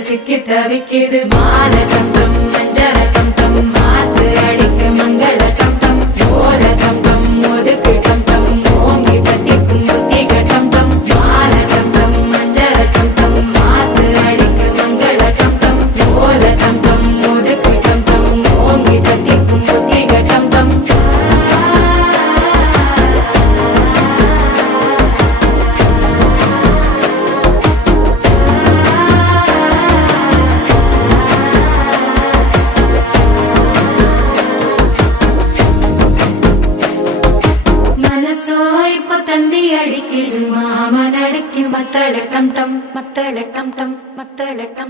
சிக்கி தவிக்குது மால டம் டம் மஞ்சள டம் டம் மாத்து அடிக்க மங்கள டம் டம் ஓல டம் டம் ஒதுக்கு டம் டம் ஓங்கி தட்டிக்கும் புத்திக டம் டம் மால டம் டம் மஞ்சள டம் டம் மாத்து அடிக்க மங்கள டம் டம் ஓல டம் டம் ஒதுக்கு டம் டம் ஓங்கி தட்டிக்கும் புத்திக டம் டம் இப்போ தந்தி அடிக்குது மாமன் அடிக்கு மத்தள டம் டம் மத்தள டம் டம் மத்தள டம்